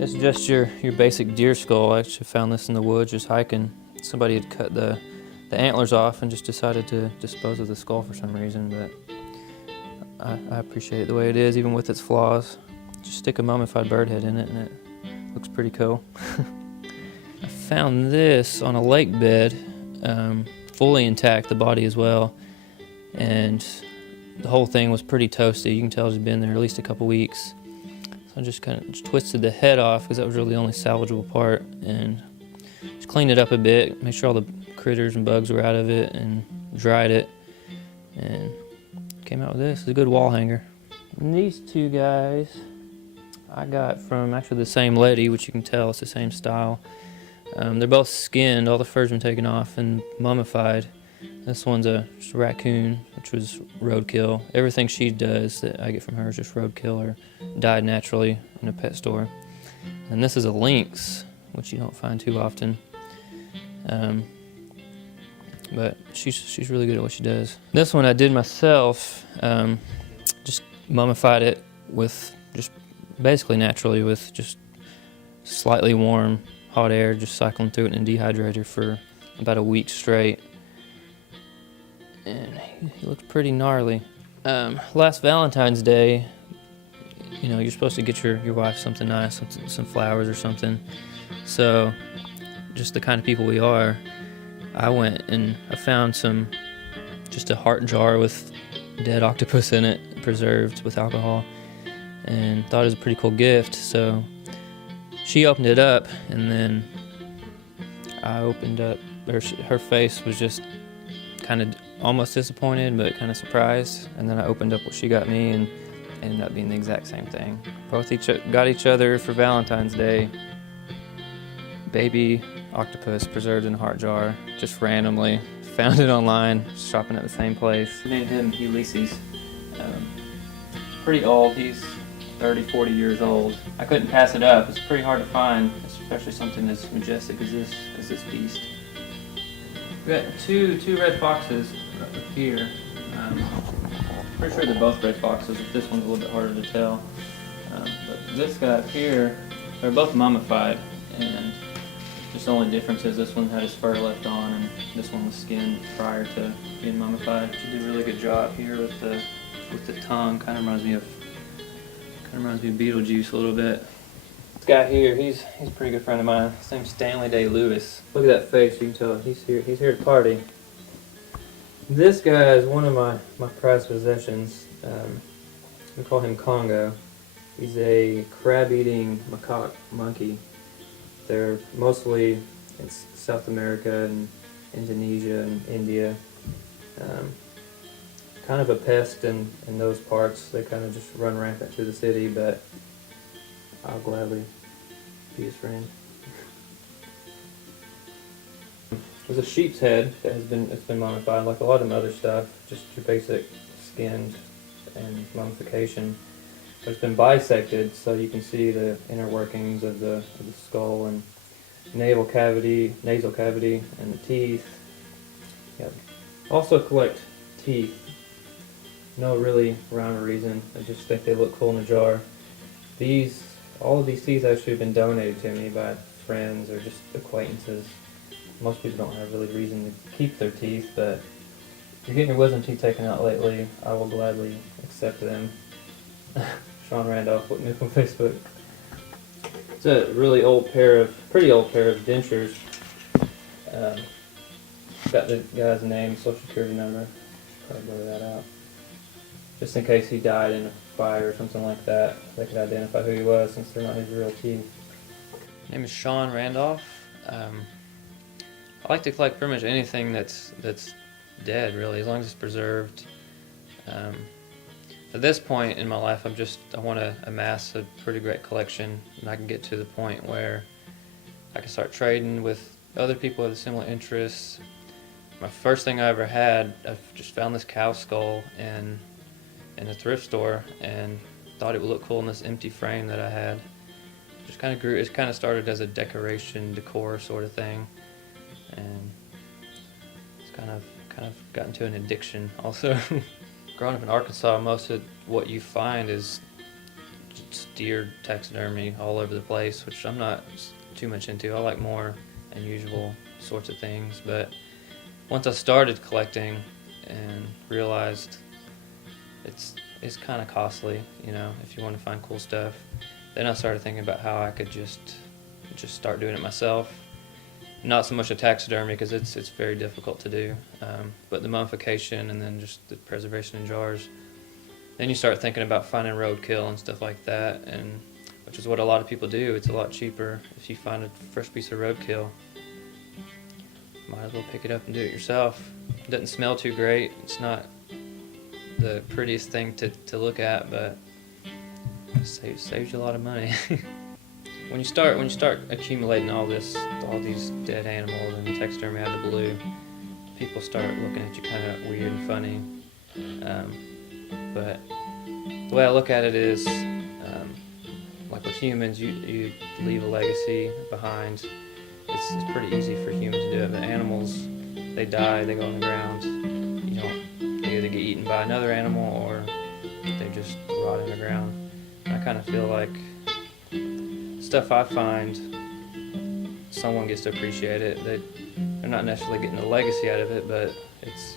It's just your basic deer skull. I actually found this in the woods just hiking. Somebody had cut the antlers off and just decided to dispose of the skull for some reason, but I appreciate it the way it is, even with its flaws. Just stick a mummified bird head in it and it looks pretty cool. I found this on a lake bed, fully intact, the body as well, and the whole thing was pretty toasty. You can tell it's been there at least a couple weeks. So I just kind of twisted the head off because that was really the only salvageable part, and just cleaned it up a bit, made sure all the critters and bugs were out of it, and dried it, and came out with this. It's a good wall hanger. And these two guys I got from actually the same lady, which you can tell it's the same style. They're both skinned, all the fur's been taken off and mummified. This one's just a raccoon, which was roadkill. Everything she does that I get from her is just roadkill or died naturally in a pet store. And this is a lynx, which you don't find too often. But she's really good at what she does. This one I did myself, just mummified it with just basically naturally with just slightly warm hot air, just cycling through it in a dehydrator for about a week straight. And he looked pretty gnarly. Last Valentine's Day, you know, you're supposed to get your wife something nice, some flowers or something. So, just the kind of people we are, I went and I found just a heart jar with dead octopus in it, preserved with alcohol, and thought it was a pretty cool gift. So she opened it up, and then I opened up, her face was just kind of almost disappointed, but kind of surprised. And then I opened up what she got me, and it ended up being the exact same thing. Both got each other for Valentine's Day baby octopus preserved in a heart jar, just randomly. Found it online, shopping at the same place. Named him Ulysses. Pretty old, he's 30, 40 years old. I couldn't pass it up. It's pretty hard to find, especially something as majestic as this beast. We got two red foxes up here. Pretty sure they're both red foxes, but this one's a little bit harder to tell. But this guy up here, they're both mummified, and just the only difference is this one had his fur left on, and this one was skinned prior to being mummified. She did a really good job here with the tongue. Kind of reminds me of Beetlejuice a little bit. This guy here, he's a pretty good friend of mine. His name's Stanley Day-Lewis. Look at that face, you can tell he's here to party. This guy is one of my prized possessions. We call him Congo. He's a crab-eating macaque monkey. They're mostly in South America and Indonesia and India. Kind of a pest in those parts. They kind of just run rampant through the city, but I'll gladly be his friend. There's a sheep's head that it's been mummified, like a lot of other stuff, just your basic skinned and mummification. But it's been bisected, so you can see the inner workings of the skull and nasal cavity, and the teeth. Yeah. Also collect teeth. No really rhyme or reason. I just think they look cool in a jar. All of these teeth actually have been donated to me by friends or just acquaintances. Most people don't have really reason to keep their teeth, but if you're getting your wisdom teeth taken out lately, I will gladly accept them. Shawn Randolph put me up on Facebook. It's a pretty old pair of dentures. Got the guy's name, social security number. Probably blur that out. Just in case he died in a fire or something like that, they could identify who he was since they're not his real teeth. My name is Shawn Randolph. I like to collect pretty much anything that's dead, really, as long as it's preserved. At this point in my life, I want to amass a pretty great collection, and I can get to the point where I can start trading with other people with similar interests. My first thing I ever had, I just found this cow skull in a thrift store and thought it would look cool in this empty frame that I had. Just kind of grew. It kind of started as a decoration, decor sort of thing, and it's kind of gotten to an addiction also. Growing up in Arkansas, most of what you find is just deer taxidermy all over the place, which I'm not too much into. I like more unusual sorts of things, but once I started collecting and realized it's kind of costly, you know, if you want to find cool stuff, then I started thinking about how I could just start doing it myself. Not so much a taxidermy because it's very difficult to do, but the mummification and then just the preservation in jars. Then you start thinking about finding roadkill and stuff like that, and which is what a lot of people do. It's a lot cheaper if you find a fresh piece of roadkill. Might as well pick it up and do it yourself. It doesn't smell too great. It's not the prettiest thing to look at, but it saves you a lot of money. When you start accumulating all these dead animals and taxidermy out of the blue, people start looking at you kind of weird and funny. But the way I look at it is, like with humans, you leave a legacy behind. It's pretty easy for humans to do it, but animals, they die, they go on the ground. They either get eaten by another animal or they just rot in the ground. I kind of feel like stuff I find, someone gets to appreciate it. They're not necessarily getting a legacy out of it, but it's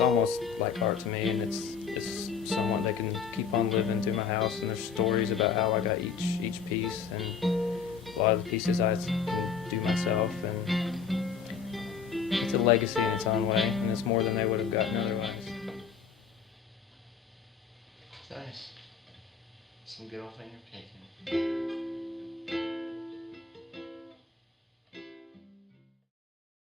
almost like art to me, and it's somewhat they can keep on living through my house, and there's stories about how I got each piece, and a lot of the pieces I can do myself, and it's a legacy in its own way, and it's more than they would have gotten otherwise. Nice. Some good old finger painting.